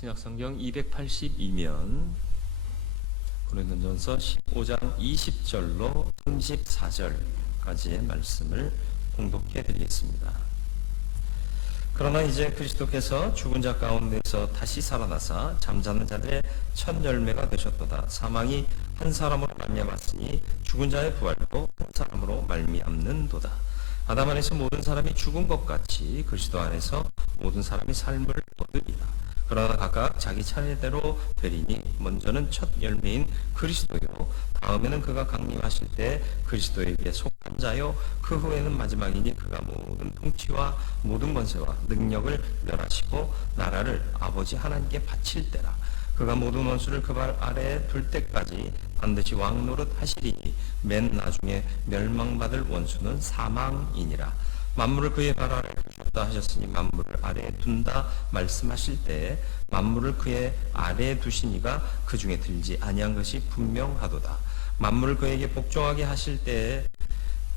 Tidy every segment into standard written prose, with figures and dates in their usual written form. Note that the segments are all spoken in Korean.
신약성경 282면 고린도전서 15장 20절로 34절까지의 말씀을 공독해 드리겠습니다. 그러나 이제 그리스도께서 죽은 자 가운데서 다시 살아나사 잠자는 자들의 첫 열매가 되셨도다. 사망이 한 사람으로 말미암았으니 죽은 자의 부활도 한 사람으로 말미암는도다. 아담 안에서 모든 사람이 죽은 것 같이 그리스도 안에서 모든 사람이 삶을 얻으리라. 그러나 각각 자기 차례대로 되리니 먼저는 첫 열매인 그리스도요, 다음에는 그가 강림하실 때 그리스도에게 속한 자요, 그 후에는 마지막이니 그가 모든 통치와 모든 권세와 능력을 멸하시고 나라를 아버지 하나님께 바칠 때라. 그가 모든 원수를 그 발 아래에 둘 때까지 반드시 왕노릇 하시리니 맨 나중에 멸망받을 원수는 사망이니라. 만물을 그의 발 아래에 두셨다 하셨으니 만물을 아래에 둔다 말씀하실 때에 만물을 그의 아래에 두시니가 그 중에 들지 아니한 것이 분명하도다. 만물을 그에게 복종하게 하실 때에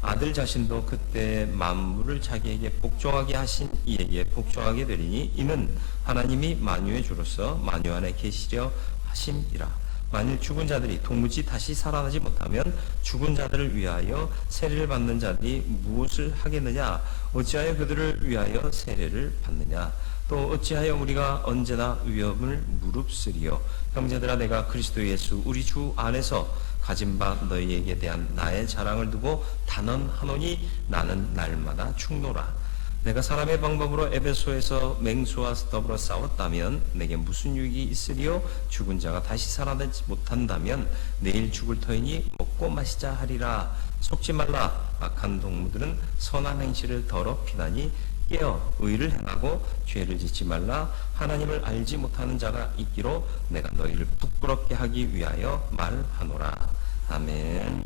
아들 자신도 그때 만물을 자기에게 복종하게 하신 이에게 복종하게 되리니 이는 하나님이 만유의 주로서 만유 안에 계시려 하심이라. 만일 죽은 자들이 도무지 다시 살아나지 못하면 죽은 자들을 위하여 세례를 받는 자들이 무엇을 하겠느냐? 어찌하여 그들을 위하여 세례를 받느냐? 또 어찌하여 우리가 언제나 위험을 무릅쓰리요? 형제들아, 내가 그리스도 예수 우리 주 안에서 가진 바 너희에게 대한 나의 자랑을 두고 단언하노니 나는 날마다 죽노라. 내가 사람의 방법으로 에베소에서 맹수와 더불어 싸웠다면 내게 무슨 유익이 있으리요? 죽은 자가 다시 살아나지 못한다면 내일 죽을 터이니 먹고 마시자 하리라. 속지 말라. 악한 동무들은 선한 행실을 더럽히나니 깨어 의를 행하고 죄를 짓지 말라. 하나님을 알지 못하는 자가 있기로 내가 너희를 부끄럽게 하기 위하여 말하노라. 아멘.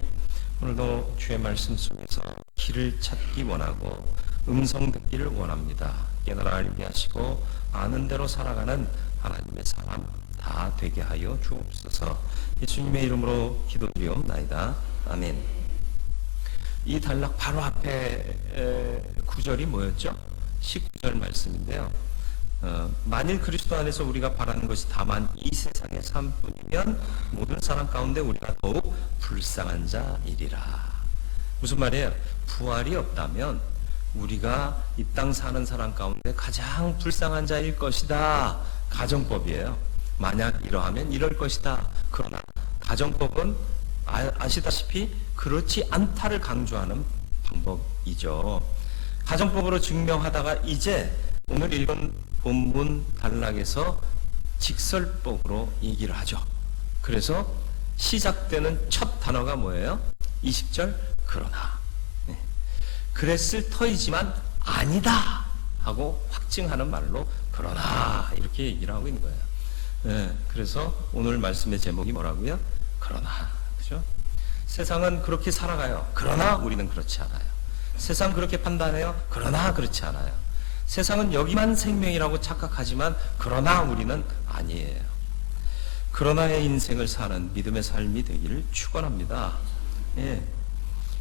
오늘도 주의 말씀 속에서 길을 찾기 원하고 음성 듣기를 원합니다. 깨달아 알게 하시고 아는 대로 살아가는 하나님의 사람 다 되게 하여 주옵소서. 예수님의 이름으로 기도드리옵나이다. 아멘. 이 단락 바로 앞에 구절이 뭐였죠? 19절 말씀인데요. 만일 그리스도 안에서 우리가 바라는 것이 다만 이 세상의 삶뿐이면 모든 사람 가운데 우리가 더욱 불쌍한 자이리라. 무슨 말이에요? 부활이 없다면 우리가 이 땅 사는 사람 가운데 가장 불쌍한 자일 것이다. 가정법이에요. 만약 이러하면 이럴 것이다. 그러나 가정법은 아시다시피 그렇지 않다를 강조하는 방법이죠. 가정법으로 증명하다가 이제 오늘 읽은 본문 단락에서 직설법으로 얘기를 하죠. 그래서 시작되는 첫 단어가 뭐예요? 20절 그러나. 그랬을 터이지만 아니다 하고 확증하는 말로 그러나 이렇게 얘기를 하고 있는 거예요. 그래서 오늘 말씀의 제목이 뭐라고요? 그러나. 그죠? 세상은 그렇게 살아가요. 그러나 우리는 그렇지 않아요. 세상 그렇게 판단해요. 그러나 그렇지 않아요. 세상은 여기만 생명이라고 착각하지만 그러나 우리는 아니에요. 그러나의 인생을 사는 믿음의 삶이 되기를 축원합니다.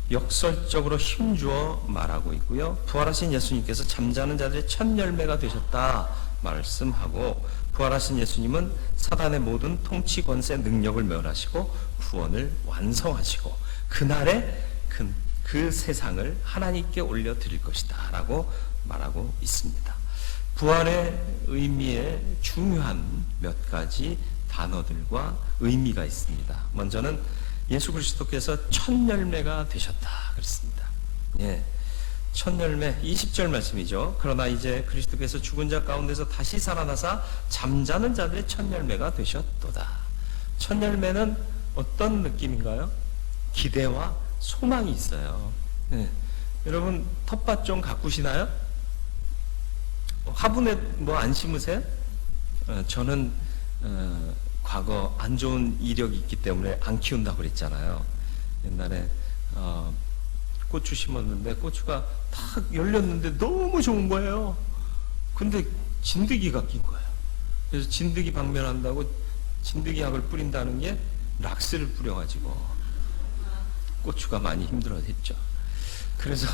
역설적으로 힘주어 말하고 있고요. 부활하신 예수님께서 잠자는 자들의 첫 열매가 되셨다 말씀하고, 부활하신 예수님은 사단의 모든 통치 권세 능력을 멸하시고 구원을 완성하시고 그날에 그 세상을 하나님께 올려드릴 것이다 라고 말하고 있습니다. 부활의 의미에 중요한 몇 가지 단어들과 의미가 있습니다. 먼저는 예수 그리스도께서 첫 열매가 되셨다 그랬습니다. 첫 열매 20절 말씀이죠. 그러나 이제 그리스도께서 죽은 자 가운데서 다시 살아나사 잠자는 자들의 첫 열매가 되셨도다. 첫 열매는 어떤 느낌인가요? 기대와 소망이 있어요. 여러분 텃밭 좀 가꾸시나요? 화분에 뭐 안 심으세요? 저는 과거 안 좋은 이력이 있기 때문에 안 키운다고 그랬잖아요. 옛날에 고추 심었는데 고추가 딱 열렸는데 너무 좋은 거예요. 근데 진드기가 낀 거예요. 그래서 진드기 박멸한다고 진드기 약을 뿌린다는 게 락스를 뿌려가지고 고추가 많이 힘들어했죠. 그래서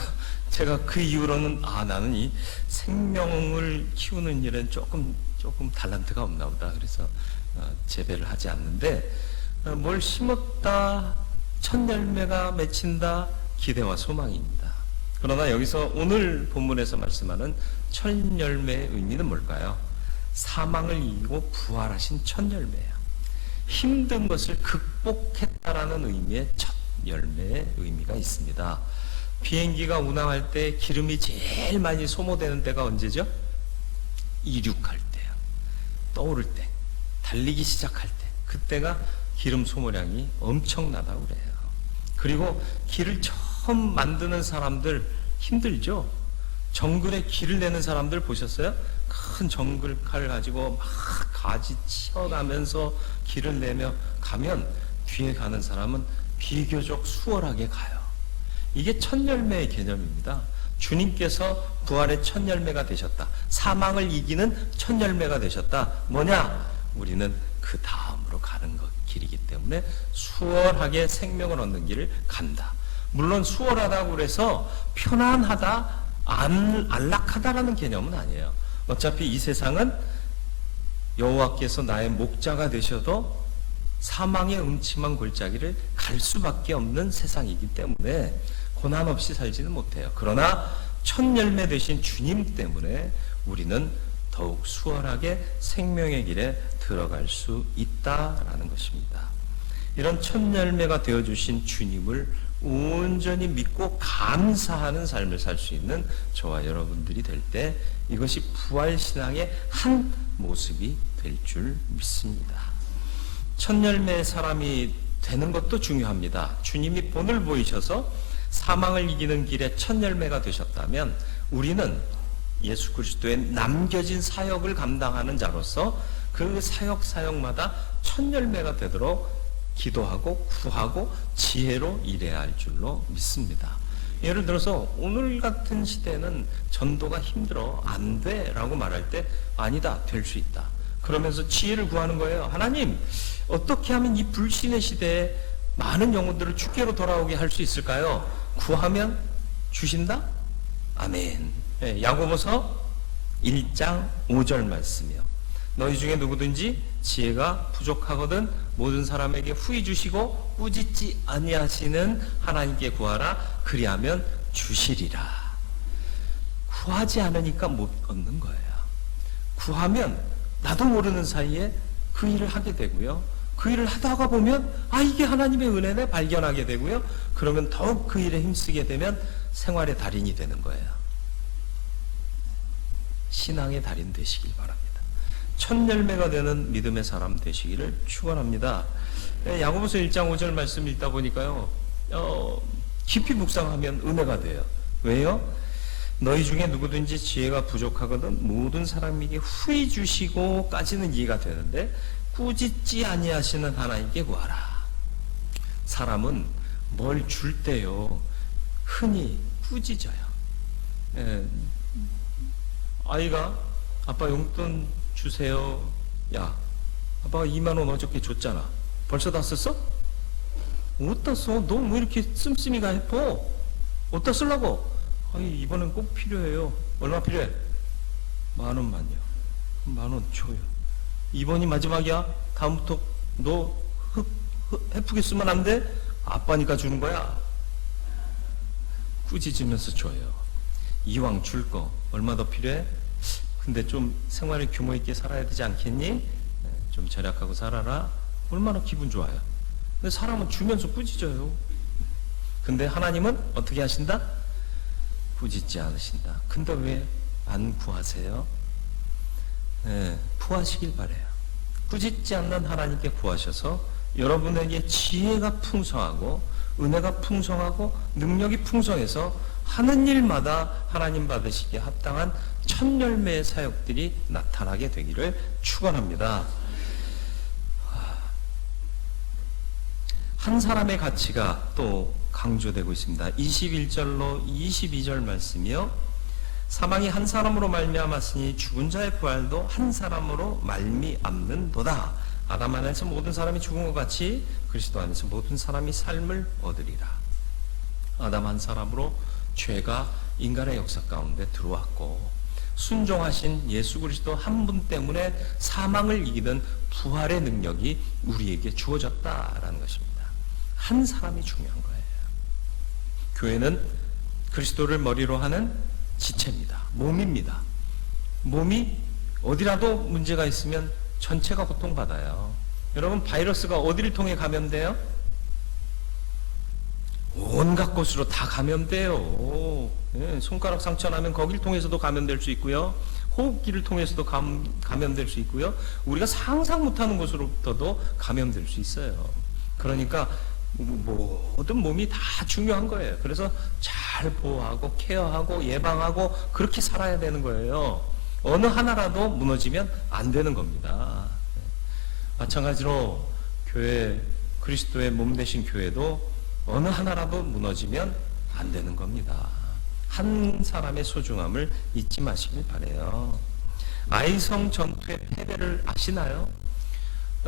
제가 그 이후로는 나는 이 생명을 키우는 일엔 조금 달란트가 없나 보다. 그래서 재배를 하지 않는데, 뭘 심었다 첫 열매가 맺힌다, 기대와 소망입니다. 그러나 여기서 오늘 본문에서 말씀하는 첫 열매의 의미는 뭘까요? 사망을 이기고 부활하신 첫 열매예요. 힘든 것을 극복했다라는 의미의 첫 열매의 의미가 있습니다. 비행기가 운항할 때 기름이 제일 많이 소모되는 때가 언제죠? 이륙할 때요. 떠오를 때, 달리기 시작할 때, 그때가 기름 소모량이 엄청나다고 그래요. 그리고 길을 처음 만드는 사람들 힘들죠? 정글에 길을 내는 사람들 보셨어요? 큰 정글 칼을 가지고 막 가지 치어가면서 길을 내며 가면 뒤에 가는 사람은 비교적 수월하게 가요. 이게 첫 열매의 개념입니다. 주님께서 부활의 첫 열매가 되셨다. 사망을 이기는 첫 열매가 되셨다. 뭐냐? 우리는 그 다음으로 가는 길이기 때문에 수월하게 생명을 얻는 길을 간다. 물론 수월하다고 그래서 편안하다, 안락하다라는 개념은 아니에요. 어차피 이 세상은 여호와께서 나의 목자가 되셔도 사망의 음침한 골짜기를 갈 수밖에 없는 세상이기 때문에 고난 없이 살지는 못해요. 그러나 첫 열매 되신 주님 때문에 우리는 더욱 수월하게 생명의 길에 들어갈 수 있다라는 것입니다. 이런 첫 열매가 되어주신 주님을 온전히 믿고 감사하는 삶을 살 수 있는 저와 여러분들이 될 때 이것이 부활신앙의 한 모습이 될 줄 믿습니다. 첫 열매의 사람이 되는 것도 중요합니다. 주님이 본을 보이셔서 사망을 이기는 길에 첫 열매가 되셨다면 우리는 예수 그리스도의 남겨진 사역을 감당하는 자로서 그 사역마다 첫 열매가 되도록 기도하고 구하고 지혜로 일해야 할 줄로 믿습니다. 예를 들어서 오늘 같은 시대는 전도가 힘들어 안 돼 라고 말할 때 아니다, 될 수 있다. 그러면서 지혜를 구하는 거예요. 하나님, 어떻게 하면 이 불신의 시대에 많은 영혼들을 주께로 돌아오게 할 수 있을까요? 구하면 주신다? 아멘. 야고보서 1장 5절 말씀이요. 너희 중에 누구든지 지혜가 부족하거든 모든 사람에게 후히 주시고 꾸짖지 아니하시는 하나님께 구하라. 그리하면 주시리라. 구하지 않으니까 못 얻는 거예요. 구하면 나도 모르는 사이에 그 일을 하게 되고요. 그 일을 하다가 보면 이게 하나님의 은혜네 발견하게 되고요. 그러면 더욱 그 일에 힘쓰게 되면 생활의 달인이 되는 거예요. 신앙의 달인 되시길 바랍니다. 첫 열매가 되는 믿음의 사람 되시기를 축원합니다. 야고보서 1장 5절 말씀 읽다 보니까요, 깊이 묵상하면 은혜가 돼요. 왜요? 너희 중에 누구든지 지혜가 부족하거든 모든 사람에게 후히 주시고까지는 이해가 되는데 꾸짖지 아니하시는 하나님께 구하라. 사람은 뭘 줄 때요 흔히 꾸짖어요. 아이가 아빠 용돈 주세요. 야, 아빠가 2만 원 어저께 줬잖아. 벌써 다 썼어? 어디다 써? 너 왜 이렇게 씀씀이가 해퍼? 어디다 쓰려고? 이번엔 꼭 필요해요. 얼마 필요해? 10,000원만요. 10,000원 줘요. 이번이 마지막이야. 다음부터 너 해프게 쓰면 안 돼? 아빠니까 주는 거야. 꾸짖으면서 줘요. 이왕 줄 거 얼마 더 필요해? 근데 좀 생활에 규모 있게 살아야 되지 않겠니? 좀 절약하고 살아라. 얼마나 기분 좋아요. 근데 사람은 주면서 꾸짖어요. 근데 하나님은 어떻게 하신다? 꾸짖지 않으신다. 근데 왜 안 구하세요? 구하시길 바래요. 꾸짖지 않는 하나님께 구하셔서 여러분에게 지혜가 풍성하고 은혜가 풍성하고 능력이 풍성해서 하는 일마다 하나님 받으시기에 합당한 첫 열매의 사역들이 나타나게 되기를 축원합니다. 한 사람의 가치가 또 강조되고 있습니다. 21절로 22절 말씀이요. 사망이 한 사람으로 말미암았으니 죽은 자의 부활도 한 사람으로 말미암는도다. 아담 안에서 모든 사람이 죽은 것 같이 그리스도 안에서 모든 사람이 삶을 얻으리라. 아담 한 사람으로 죄가 인간의 역사 가운데 들어왔고 순종하신 예수 그리스도 한 분 때문에 사망을 이기는 부활의 능력이 우리에게 주어졌다라는 것입니다. 한 사람이 중요한 거예요. 교회는 그리스도를 머리로 하는 지체입니다. 몸입니다. 몸이 어디라도 문제가 있으면 전체가 고통받아요. 여러분, 바이러스가 어디를 통해 감염돼요? 온갖 곳으로 다 감염돼요. 예, 손가락 상처 나면 거기를 통해서도 감염될 수 있고요. 호흡기를 통해서도 감염될 수 있고요. 우리가 상상 못하는 곳으로부터도 감염될 수 있어요. 그러니까 모든 몸이 다 중요한 거예요. 그래서 잘 보호하고 케어하고 예방하고 그렇게 살아야 되는 거예요. 어느 하나라도 무너지면 안 되는 겁니다. 마찬가지로 교회, 그리스도의 몸 되신 교회도 어느 하나라도 무너지면 안 되는 겁니다. 한 사람의 소중함을 잊지 마시길 바라요. 아이성 전투의 패배를 아시나요?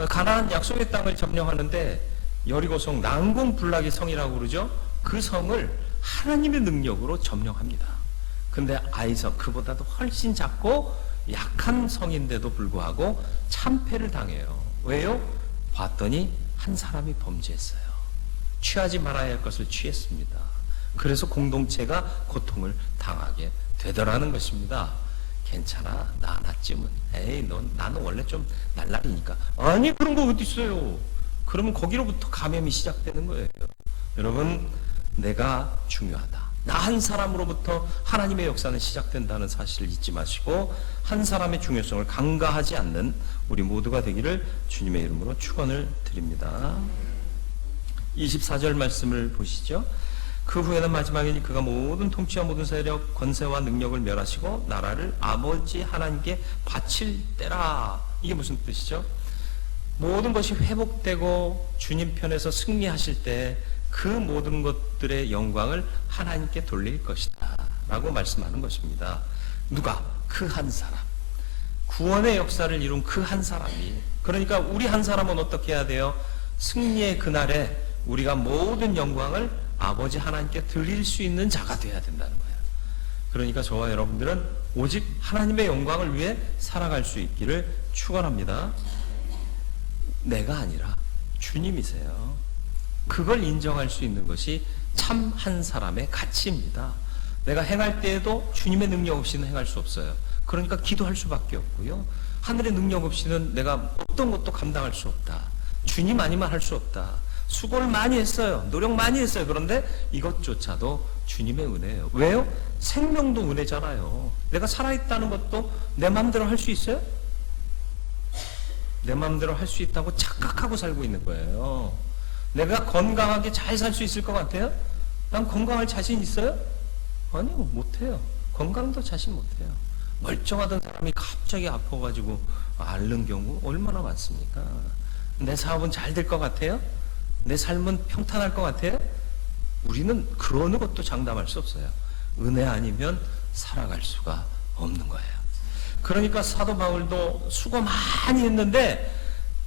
가나안 약속의 땅을 점령하는데 여리고성 난공불락의 성이라고 그러죠. 그 성을 하나님의 능력으로 점령합니다. 근데 아이성, 그보다도 훨씬 작고 약한 성인데도 불구하고 참패를 당해요. 왜요? 봤더니 한 사람이 범죄했어요. 취하지 말아야 할 것을 취했습니다. 그래서 공동체가 고통을 당하게 되더라는 것입니다. 괜찮아, 나 하나쯤은. 에이, 나는 원래 좀 날라리니까. 아니, 그런 거 어디 있어요? 그러면 거기로부터 감염이 시작되는 거예요. 여러분, 내가 중요하다. 나 한 사람으로부터 하나님의 역사는 시작된다는 사실을 잊지 마시고 한 사람의 중요성을 간과하지 않는 우리 모두가 되기를 주님의 이름으로 축원을 드립니다. 24절 말씀을 보시죠. 그 후에는 마지막에 그가 모든 통치와 모든 세력, 권세와 능력을 멸하시고 나라를 아버지 하나님께 바칠 때라. 이게 무슨 뜻이죠? 모든 것이 회복되고 주님 편에서 승리하실 때 그 모든 것들의 영광을 하나님께 돌릴 것이다 라고 말씀하는 것입니다. 누가? 그 한 사람. 구원의 역사를 이룬 그 한 사람이. 그러니까 우리 한 사람은 어떻게 해야 돼요? 승리의 그날에 우리가 모든 영광을 아버지 하나님께 드릴 수 있는 자가 되어야 된다는 거예요. 그러니까 저와 여러분들은 오직 하나님의 영광을 위해 살아갈 수 있기를 축원합니다. 내가 아니라 주님이세요. 그걸 인정할 수 있는 것이 참 한 사람의 가치입니다. 내가 행할 때에도 주님의 능력 없이는 행할 수 없어요. 그러니까 기도할 수밖에 없고요. 하늘의 능력 없이는 내가 어떤 것도 감당할 수 없다. 주님 아니면 할 수 없다. 수고를 많이 했어요. 노력 많이 했어요. 그런데 이것조차도 주님의 은혜예요. 왜요? 생명도 은혜잖아요. 내가 살아있다는 것도 내 마음대로 할 수 있어요? 내 마음대로 할 수 있다고 착각하고 살고 있는 거예요. 내가 건강하게 잘 살 수 있을 것 같아요? 난 건강할 자신 있어요? 아니요, 못해요. 건강도 자신 못해요. 멀쩡하던 사람이 갑자기 아파가지고 앓는 경우 얼마나 많습니까? 내 사업은 잘 될 것 같아요? 내 삶은 평탄할 것 같아요? 우리는 그 어느 것도 장담할 수 없어요. 은혜 아니면 살아갈 수가 없는 거예요. 그러니까 사도 바울도 수고 많이 했는데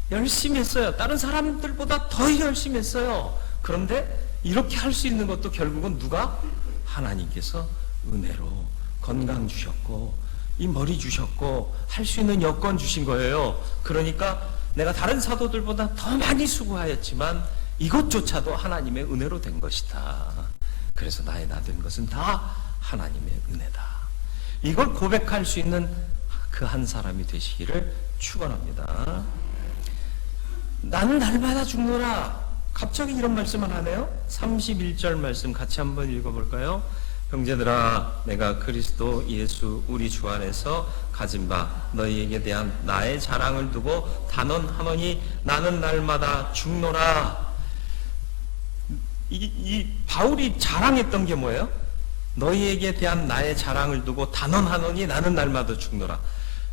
열심히 했어요. 다른 사람들보다 더 열심히 했어요. 그런데 이렇게 할 수 있는 것도 결국은 누가? 하나님께서 은혜로 건강 주셨고 이 머리 주셨고 할 수 있는 여건 주신 거예요. 그러니까 내가 다른 사도들보다 더 많이 수고하였지만 이것조차도 하나님의 은혜로 된 것이다. 그래서 나의 나 된 것은 다 하나님의 은혜다. 이걸 고백할 수 있는 그 한 사람이 되시기를 축원합니다. 나는 날마다 죽노라. 갑자기 이런 말씀을 하네요. 31절 말씀 같이 한번 읽어볼까요? 형제들아, 내가 그리스도 예수 우리 주 안에서 가진 바 너희에게 대한 나의 자랑을 두고 단언하노니 나는 날마다 죽노라. 이 바울이 자랑했던 게 뭐예요? 너희에게 대한 나의 자랑을 두고 단언하노니 나는 날마다 죽노라.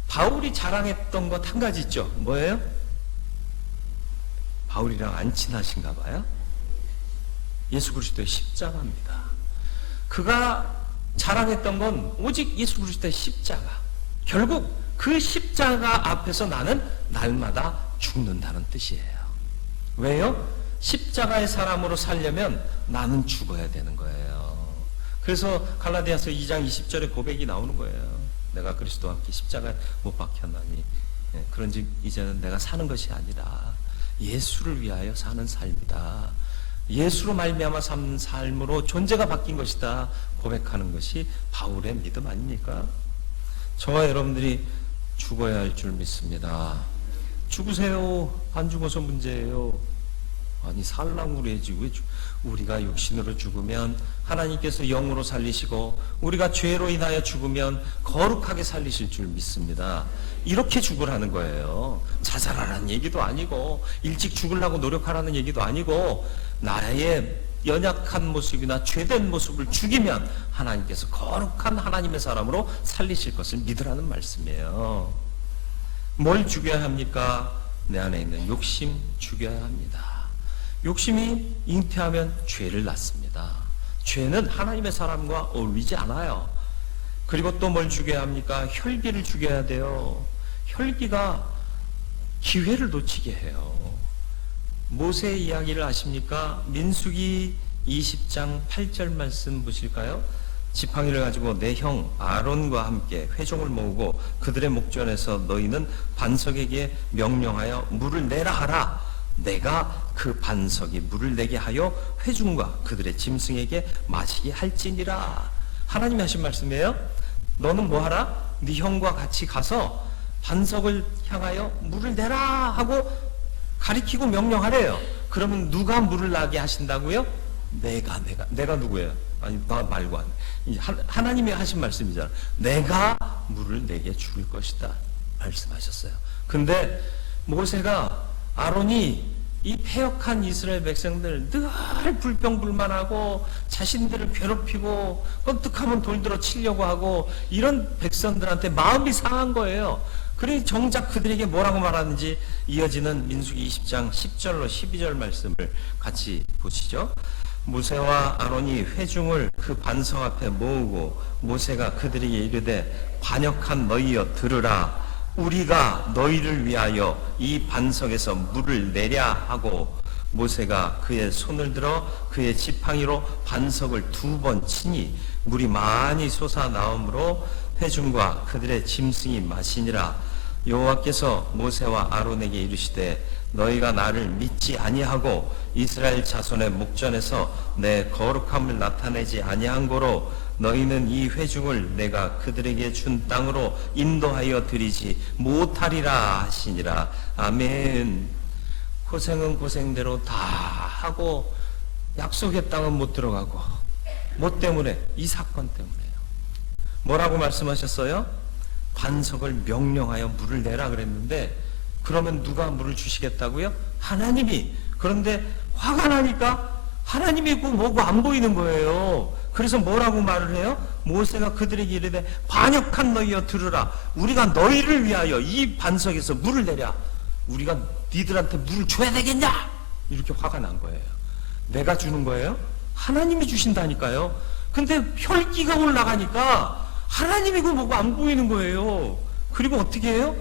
바울이 자랑했던 것 한 가지 있죠. 뭐예요? 바울이랑 안 친하신가 봐요. 예수 그리스도의 십자가입니다. 그가 자랑했던 건 오직 예수 그리스도의 십자가. 결국 그 십자가 앞에서 나는 날마다 죽는다는 뜻이에요. 왜요? 십자가의 사람으로 살려면 나는 죽어야 되는 거예요. 그래서 갈라디아서 2장 20절에 고백이 나오는 거예요. 내가 그리스도와 함께 십자가에 못 박혔나니 그런즉 이제는 내가 사는 것이 아니라 예수를 위하여 사는 삶이다. 예수로 말미암아 삶 삶으로 존재가 바뀐 것이다. 고백하는 것이 바울의 믿음 아닙니까? 저와 여러분들이 죽어야 할 줄 믿습니다. 죽으세요. 안 죽어서 문제예요. 아니 살라고 그래야지 왜 우리가 육신으로 죽으면 하나님께서 영으로 살리시고 우리가 죄로 인하여 죽으면 거룩하게 살리실 줄 믿습니다. 이렇게 죽으라는 거예요. 자살하라는 얘기도 아니고 일찍 죽으려고 노력하라는 얘기도 아니고 나의 연약한 모습이나 죄된 모습을 죽이면 하나님께서 거룩한 하나님의 사람으로 살리실 것을 믿으라는 말씀이에요. 뭘 죽여야 합니까? 내 안에 있는 욕심 죽여야 합니다. 욕심이 잉태하면 죄를 낳습니다. 죄는 하나님의 사람과 어울리지 않아요. 그리고 또 뭘 죽여야 합니까? 혈기를 죽여야 돼요. 혈기가 기회를 놓치게 해요. 모세의 이야기를 아십니까? 민수기 20장 8절 말씀 보실까요? 지팡이를 가지고 내 형 아론과 함께 회종을 모으고 그들의 목전에서 너희는 반석에게 명령하여 물을 내라 하라. 내가 그 반석이 물을 내게 하여 회중과 그들의 짐승에게 마시게 할지니라. 하나님이 하신 말씀이에요. 너는 뭐 하라? 네 형과 같이 가서 반석을 향하여 물을 내라 하고 가리키고 명령하래요. 그러면 누가 물을 나게 하신다고요? 내가 누구예요? 아니 나 말고 안 해. 하나님이 하신 말씀이잖아. 내가 물을 내게 줄 것이다 말씀하셨어요. 근데 모세가 아론이 이 패역한 이스라엘 백성들 늘 불평불만하고 자신들을 괴롭히고 끔찍하면 돌들어 치려고 하고 이런 백성들한테 마음이 상한 거예요. 그러니 정작 그들에게 뭐라고 말하는지 이어지는 민수기 20장 10절로 12절 말씀을 같이 보시죠. 모세와 아론이 회중을 그 반석 앞에 모으고 모세가 그들에게 이르되 반역한 너희여 들으라. 우리가 너희를 위하여 이 반석에서 물을 내랴 하고 모세가 그의 손을 들어 그의 지팡이로 반석을 2번 치니 물이 많이 솟아나오므로 회중과 그들의 짐승이 마시니라. 여호와께서 모세와 아론에게 이르시되 너희가 나를 믿지 아니하고 이스라엘 자손의 목전에서 내 거룩함을 나타내지 아니한 고로 너희는 이 회중을 내가 그들에게 준 땅으로 인도하여 드리지 못하리라 하시니라. 아멘. 고생은 고생대로 다 하고 약속의 땅은 못 들어가고 뭐 때문에? 이 사건 때문에요. 뭐라고 말씀하셨어요? 반석을 명령하여 물을 내라 그랬는데 그러면 누가 물을 주시겠다고요? 하나님이. 그런데 화가 나니까 하나님이 뭐고 안 보이는 거예요. 그래서 뭐라고 말을 해요? 모세가 그들에게 이르되 반역한 너희여 들으라. 우리가 너희를 위하여 이 반석에서 물을 내랴. 우리가 니들한테 물을 줘야 되겠냐? 이렇게 화가 난 거예요. 내가 주는 거예요? 하나님이 주신다니까요. 근데 혈기가 올라가니까 하나님이고 뭐고 안 보이는 거예요. 그리고 어떻게 해요?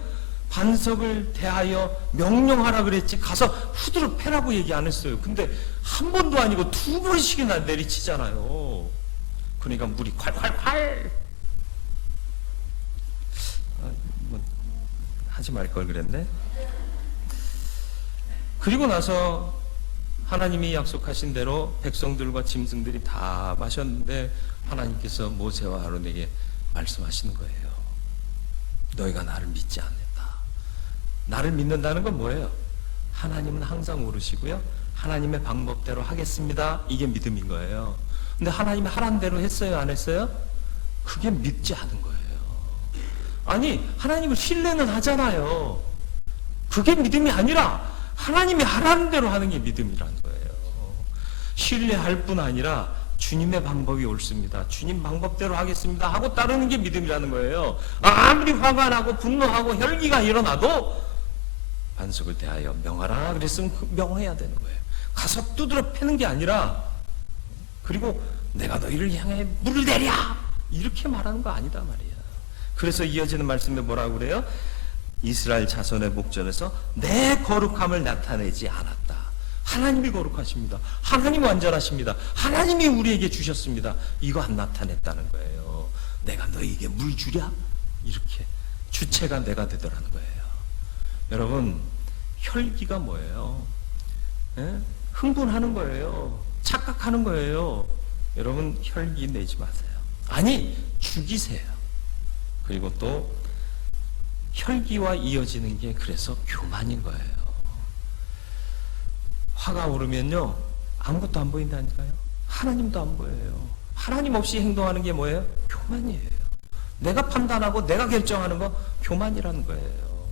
반석을 대하여 명령하라 그랬지 가서 후드로 패라고 얘기 안 했어요. 근데 한 번도 아니고 2번씩이나 내리치잖아요. 그러니까 물이 콸콸콸. 하지 말 걸 그랬네. 그리고 나서 하나님이 약속하신 대로 백성들과 짐승들이 다 마셨는데 하나님께서 모세와 아론에게 말씀하시는 거예요. 너희가 나를 믿지 않는다. 나를 믿는다는 건 뭐예요? 하나님은 항상 오르시고요. 하나님의 방법대로 하겠습니다. 이게 믿음인 거예요. 근데 하나님이 하라는 대로 했어요? 안 했어요? 그게 믿지 않은 거예요. 아니 하나님을 신뢰는 하잖아요. 그게 믿음이 아니라 하나님이 하라는 대로 하는 게 믿음이라는 거예요. 신뢰할 뿐 아니라 주님의 방법이 옳습니다. 주님 방법대로 하겠습니다 하고 따르는 게 믿음이라는 거예요. 아무리 화가 나고 분노하고 혈기가 일어나도 반석을 대하여 명하라 그랬으면 명해야 되는 거예요. 가서 두드러 패는 게 아니라 그리고 내가 너희를 향해 물을 내랴 이렇게 말하는 거 아니다 말이야. 그래서 이어지는 말씀에 뭐라고 그래요? 이스라엘 자손의 목전에서 내 거룩함을 나타내지 않았다. 하나님이 거룩하십니다. 하나님 완전하십니다. 하나님이 우리에게 주셨습니다. 이거 안 나타냈다는 거예요. 내가 너희에게 물 주랴? 이렇게 주체가 내가 되더라는 거예요. 여러분, 혈기가 뭐예요? 예? 흥분하는 거예요. 착각하는 거예요. 여러분, 혈기 내지 마세요. 아니, 죽이세요. 그리고 또 혈기와 이어지는 게 그래서 교만인 거예요. 화가 오르면요, 아무것도 안 보인다니까요. 하나님도 안 보여요. 하나님 없이 행동하는 게 뭐예요? 교만이에요. 내가 판단하고 내가 결정하는 거 교만이라는 거예요.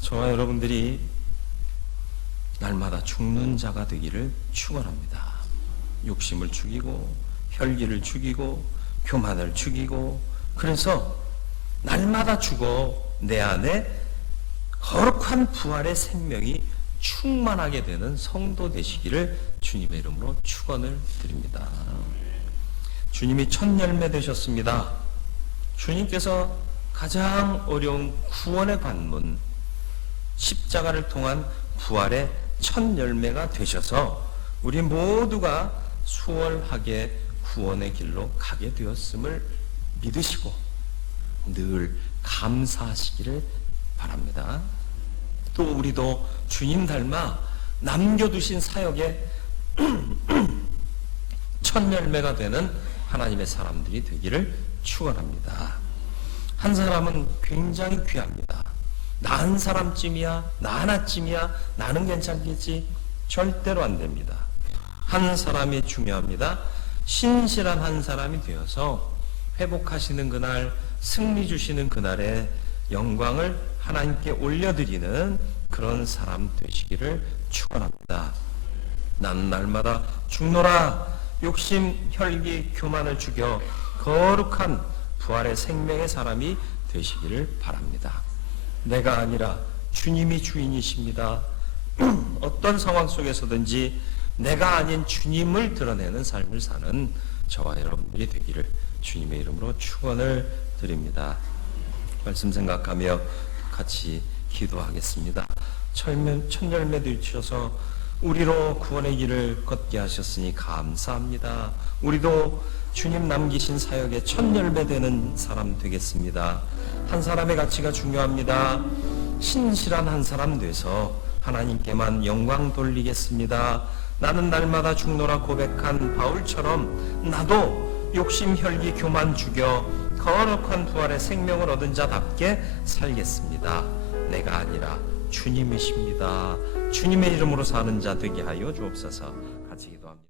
저와 여러분들이 날마다 죽는 자가 되기를 축원합니다. 욕심을 죽이고 혈기를 죽이고 교만을 죽이고, 그래서 날마다 죽어 내 안에 거룩한 부활의 생명이 충만하게 되는 성도 되시기를 주님의 이름으로 축원을 드립니다. 주님이 첫 열매 되셨습니다. 주님께서 가장 어려운 구원의 관문, 십자가를 통한 부활의 첫 열매가 되셔서 우리 모두가 수월하게 구원의 길로 가게 되었음을 믿으시고 늘 감사하시기를 바랍니다. 또 우리도 주님 닮아 남겨두신 사역의 첫 열매가 되는 하나님의 사람들이 되기를 축원합니다. 한 사람은 굉장히 귀합니다. 나 한 사람쯤이야, 나 하나쯤이야, 나는 괜찮겠지, 절대로 안 됩니다. 한 사람이 중요합니다. 신실한 한 사람이 되어서 회복하시는 그날, 승리 주시는 그날의 영광을 하나님께 올려드리는 그런 사람 되시기를 축원합니다. 나는 날마다 죽노라. 욕심, 혈기, 교만을 죽여 거룩한 부활의 생명의 사람이 되시기를 바랍니다. 내가 아니라 주님이 주인이십니다. 어떤 상황 속에서든지 내가 아닌 주님을 드러내는 삶을 사는 저와 여러분들이 되기를 주님의 이름으로 축원을 드립니다. 말씀 생각하며 같이 기도하겠습니다. 첫 열매 주셔서 우리로 구원의 길을 걷게 하셨으니 감사합니다. 우리도 주님 남기신 사역의 첫 열매 되는 사람 되겠습니다. 한 사람의 가치가 중요합니다. 신실한 한 사람 돼서 하나님께만 영광 돌리겠습니다. 나는 날마다 죽노라 고백한 바울처럼 나도 욕심, 혈기, 교만 죽여 거룩한 부활의 생명을 얻은 자답게 살겠습니다. 내가 아니라 주님이십니다. 주님의 이름으로 사는 자 되게 하여 주옵소서. 같이 기도합니다.